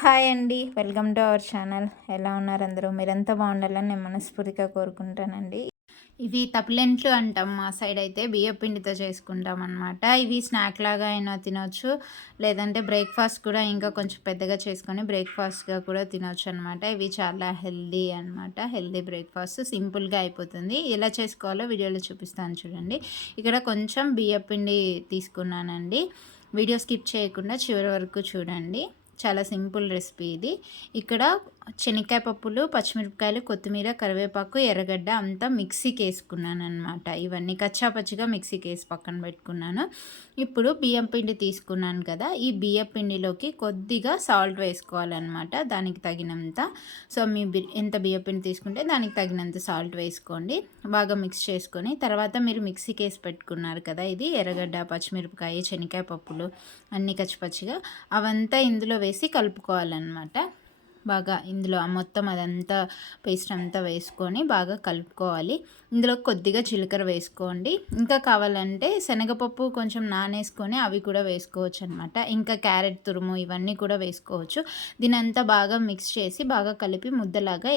Hi అండి. Welcome to our channel. ఎలా ఉన్నారు అందరూ? మీరంతా బాగుండాలని నేను మనస్ఫూర్తిగా కోరుకుంటానండి. ఇవి తప్లెంట్లు అంటాం మా సైడ్ అయితే. బియ్యం పిండితో చేసుకుంటాం అనమాట. ఇవి స్నాక్ లాగా అయినా తినొచ్చు, లేదంటే బ్రేక్ఫాస్ట్ కూడా ఇంకా కొంచెం పెద్దగా చేసుకొని బ్రేక్ఫాస్ట్గా కూడా తినొచ్చు అనమాట. ఇవి చాలా హెల్దీ అనమాట. హెల్దీ బ్రేక్ఫాస్ట్ సింపుల్గా అయిపోతుంది. ఎలా చేసుకోవాలో వీడియోలో చూపిస్తాను చూడండి. ఇక్కడ కొంచెం బియ్యం పిండి తీసుకున్నానండి. వీడియో స్కిప్ చేయకుండా చివరి వరకు చూడండి. చాలా సింపుల్ రెసిపీ ఇది. ఇక్కడ శనక్కాయ పప్పులు, పచ్చిమిరపకాయలు, కొత్తిమీర, కరివేపాకు, ఎర్రగడ్డ అంతా మిక్సీకి వేసుకున్నాను అనమాట. ఇవన్నీ కచ్చా పచ్చిగా మిక్సీకి వేసి పక్కన పెట్టుకున్నాను. ఇప్పుడు బియ్యం పిండి తీసుకున్నాను కదా, ఈ బియ్యం పిండిలోకి కొద్దిగా సాల్ట్ వేసుకోవాలన్నమాట, దానికి తగినంత. సో మీ ఎంత బియ్యం పిండి తీసుకుంటే దానికి తగినంత సాల్ట్ వేసుకోండి. బాగా మిక్స్ చేసుకొని తర్వాత మీరు మిక్సీకి వేసి పెట్టుకున్నారు కదా, ఇది ఎర్రగడ్డ, పచ్చిమిరపకాయ, శనక్కాయ పప్పులు అన్నీ కచ్చిపచ్చిగా అవంతా ఇందులో వేసి కలుపుకోవాలన్నమాట. బాగా ఇందులో మొత్తం అదంతా పేస్ట్ అంతా వేసుకొని బాగా కలుపుకోవాలి. ఇందులో కొద్దిగా జీలకర్ర వేసుకోండి. ఇంకా కావాలంటే శనగపప్పు కొంచెం నానేసుకొని అవి కూడా వేసుకోవచ్చు అనమాట. ఇంకా క్యారెట్ తురుము ఇవన్నీ కూడా వేసుకోవచ్చు. దీనంతా బాగా మిక్స్ చేసి బాగా కలిపి ముద్దలాగా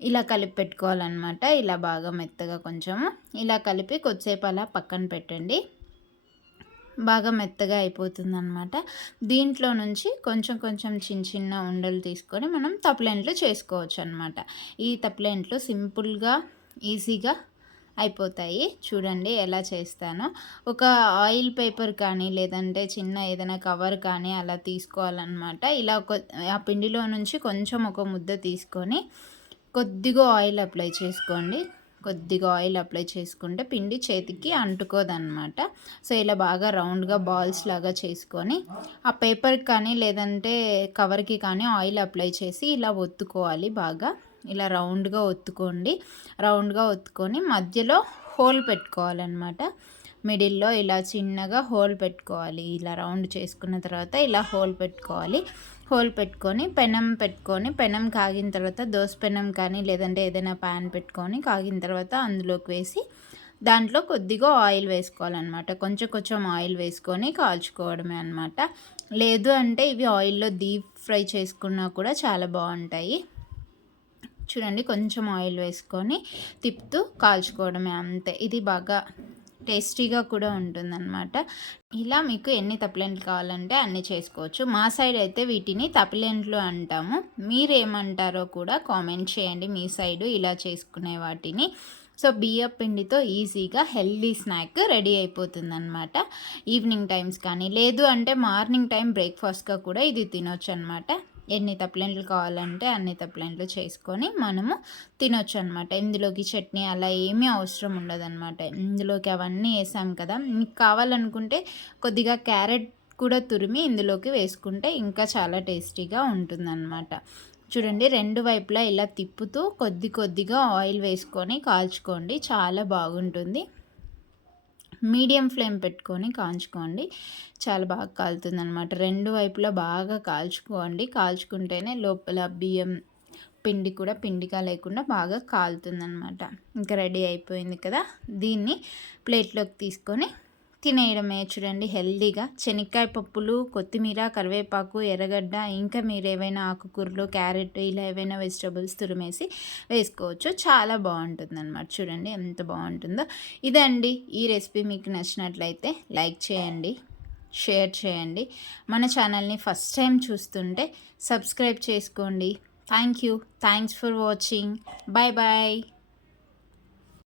ఇలా కలిపి పెట్టుకోవాలన్నమాట. ఇలా బాగా మెత్తగా కొంచెము ఇలా కలిపి కొద్దిసేపు అలా పక్కన పెట్టండి. బాగా మెత్తగా అయిపోతుందన్నమాట. దీంట్లో నుంచి కొంచెం కొంచెం చిన్న చిన్న ఉండలు తీసుకొని మనం తప్లెంట్లు చేసుకోవచ్చు అనమాట. ఈ తప్లెంట్లు సింపుల్గా ఈజీగా అయిపోతాయి. చూడండి ఎలా చేస్తానో. ఒక ఆయిల్ పేపర్ కానీ లేదంటే చిన్న ఏదైనా కవర్ కానీ అలా తీసుకోవాలన్నమాట. ఇలా ఆ పిండిలో నుంచి కొంచెం ఒక ముద్ద తీసుకొని కొద్దిగా ఆయిల్ అప్లై చేసుకోండి. కొద్దిగా ఆయిల్ అప్లై చేసుకుంటే పిండి చేతికి అంటుకోదన్నమాట. సో ఇలా బాగా రౌండ్గా బాల్స్ లాగా చేసుకొని ఆ పేపర్కి కానీ లేదంటే కవర్కి కానీ ఆయిల్ అప్లై చేసి ఇలా ఒత్తుకోవాలి. బాగా ఇలా రౌండ్గా ఒత్తుకోండి. రౌండ్గా ఒత్తుకొని మధ్యలో హోల్ పెట్టుకోవాలన్నమాట. మిడిల్లో ఇలా చిన్నగా హోల్ పెట్టుకోవాలి. ఇలా రౌండ్ చేసుకున్న తర్వాత ఇలా హోల్ పెట్టుకోవాలి. హోల్ పెట్టుకొని పెనం కాగిన తర్వాత దోస పెనం కానీ లేదంటే ఏదైనా ప్యాన్ పెట్టుకొని కాగిన తర్వాత అందులోకి వేసి దాంట్లో కొద్దిగా ఆయిల్ వేసుకోవాలన్నమాట. కొంచెం కొంచెం ఆయిల్ వేసుకొని కాల్చుకోవడమే అనమాట. లేదు అంటే ఇవి ఆయిల్లో డీప్ ఫ్రై చేసుకున్నా కూడా చాలా బాగుంటాయి. చూడండి కొంచెం ఆయిల్ వేసుకొని తిప్పుతూ కాల్చుకోవడమే అంతే. ఇది బాగా టేస్టీగా కూడా ఉంటుందన్నమాట. ఇలా మీకు ఎన్ని తప్లెంట్లు కావాలంటే అన్నీ చేసుకోవచ్చు. మా సైడ్ అయితే వీటిని తప్లెంట్లు అంటాము. మీరేమంటారో కూడా కామెంట్ చేయండి. మీ సైడు ఇలా చేసుకునే వాటిని. సో బియ్యం పిండితో ఈజీగా హెల్దీ స్నాక్ రెడీ అయిపోతుందన్నమాట. ఈవినింగ్ టైమ్స్ కానీ లేదు అంటే మార్నింగ్ టైం బ్రేక్ఫాస్ట్గా కూడా ఇది తినొచ్చు అనమాట. ఎన్ని తప్లెంట్లు కావాలంటే అన్ని తప్లెంట్లు చేసుకొని మనము తినొచ్చు అనమాట. ఇందులోకి చట్నీ అలా ఏమీ అవసరం ఉండదన్నమాట. ఇందులోకి అవన్నీ వేసాం కదా, మీకు కావాలనుకుంటే కొద్దిగా క్యారెట్ కూడా తురిమి ఇందులోకి వేసుకుంటే ఇంకా చాలా టేస్టీగా ఉంటుందన్నమాట. చూడండి రెండు వైపులా ఇలా తిప్పుతూ కొద్ది కొద్దిగా ఆయిల్ వేసుకొని కాల్చుకోండి. చాలా బాగుంటుంది. మీడియం ఫ్లేమ్ పెట్టుకొని కాల్చుకోండి. చాలా బాగా కాలుతుందనమాట. రెండు వైపులా బాగా కాల్చుకోండి. కాల్చుకుంటేనే లోపల బియ్యం పిండి కూడా పిండిగా లేకుండా బాగా కాలుతుందనమాట. ఇంకా రెడీ అయిపోయింది కదా, దీన్ని ప్లేట్లోకి తీసుకొని తినేయడమే. చూడండి హెల్దీగా శనక్కాయ పప్పులు, కొత్తిమీర, కరివేపాకు, ఎర్రగడ్డ ఇంకా మీరు ఏవైనా ఆకుకూరలు, క్యారెట్ ఇలా ఏవైనా వెజిటబుల్స్ తురిమేసి వేసుకోవచ్చు. చాలా బాగుంటుందన్నమాట. చూడండి ఎంత బాగుంటుందో. ఇదండి ఈ రెసిపీ. మీకు నచ్చినట్లయితే లైక్ చేయండి, షేర్ చేయండి. మన ఛానల్ని ఫస్ట్ టైం చూస్తుంటే సబ్స్క్రైబ్ చేసుకోండి. Thanks for watching. Bye bye.